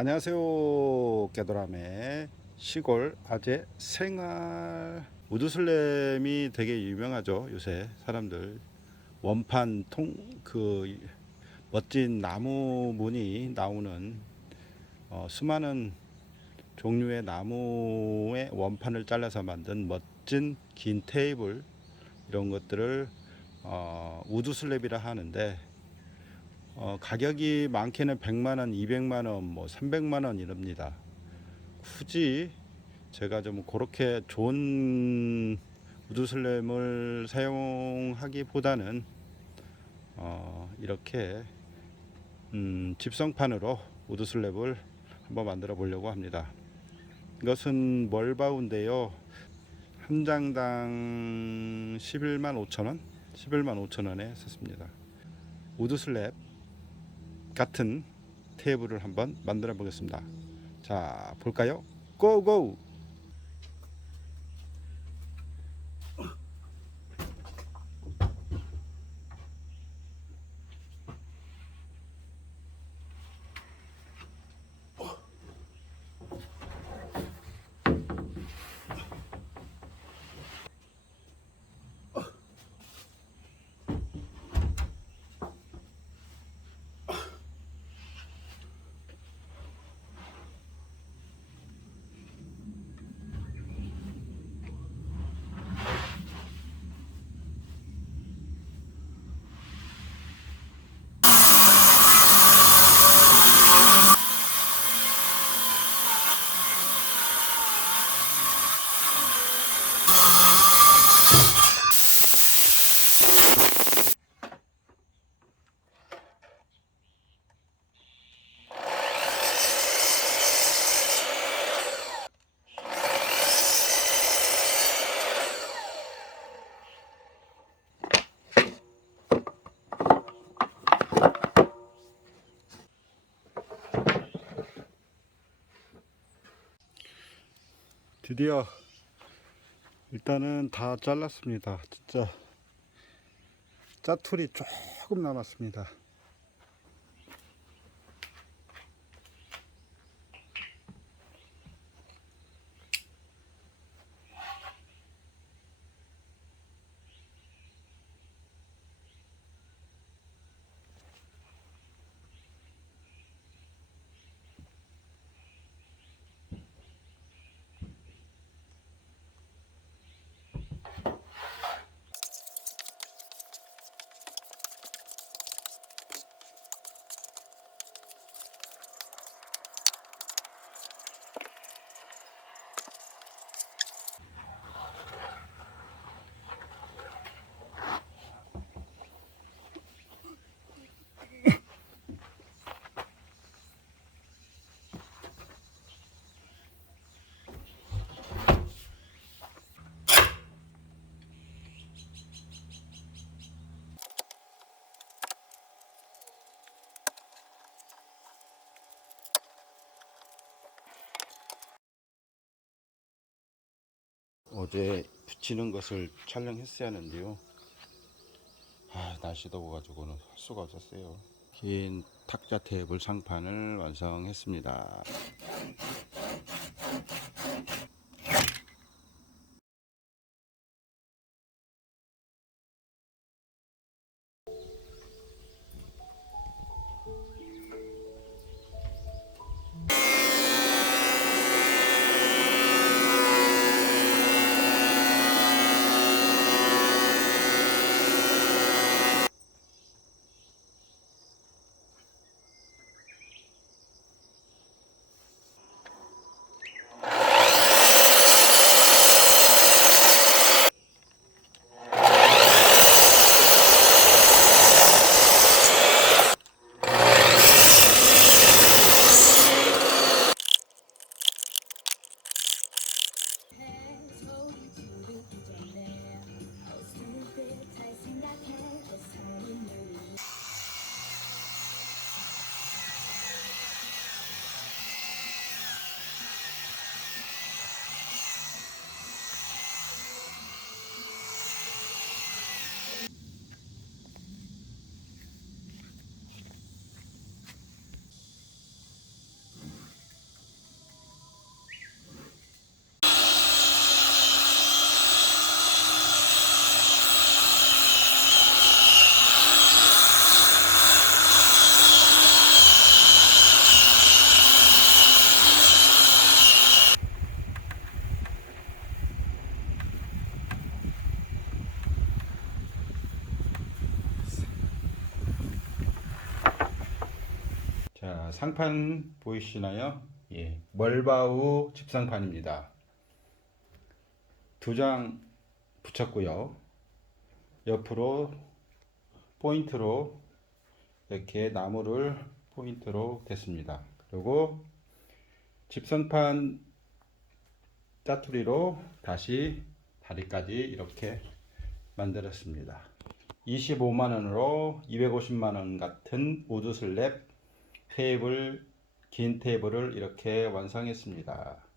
안녕하세요. 깨도람의 시골 아재 생활 우드슬램이 되게 유명하죠. 요새 사람들 원판 통 그 멋진 나무 문이 나오는 어, 수많은 종류의 나무의 원판을 잘라서 만든 멋진 긴 테이블 이런 것들을 어, 우드 슬랩이라 하는데 어, 가격이 많게는 100만 원, 200만 원, 뭐 300만 원 이럽니다. 굳이 제가 좀 그렇게 좋은 우드 슬램을 사용하기보다는 어, 이렇게 음, 집성판으로 우드 슬랩을 한번 만들어 보려고 합니다. 이것은 멀바우인데요. 한 장당 11만 5천 원, 11만 5천 원에 샀습니다. 우드 슬랩 같은 테이블을 한번 만들어 보겠습니다. 자, 볼까요? 고고! 드디어 일단은 다 잘랐습니다. 진짜 짜투리 조금 남았습니다. 어제 붙이는 것을 촬영했어야 하는데요. 아, 날씨 더워가지고는 할 수가 없었어요. 긴 탁자 테이블 상판을 완성했습니다. 상판 보이시나요? 예, 멀바우 집상판입니다. 두 장 붙였고요. 옆으로 포인트로 이렇게 나무를 포인트로 댔습니다. 그리고 집선판 짜투리로 다시 다리까지 이렇게 만들었습니다. 25만 원으로 250만 원 같은 우드 슬랩 테이블 긴 테이블을 이렇게 완성했습니다.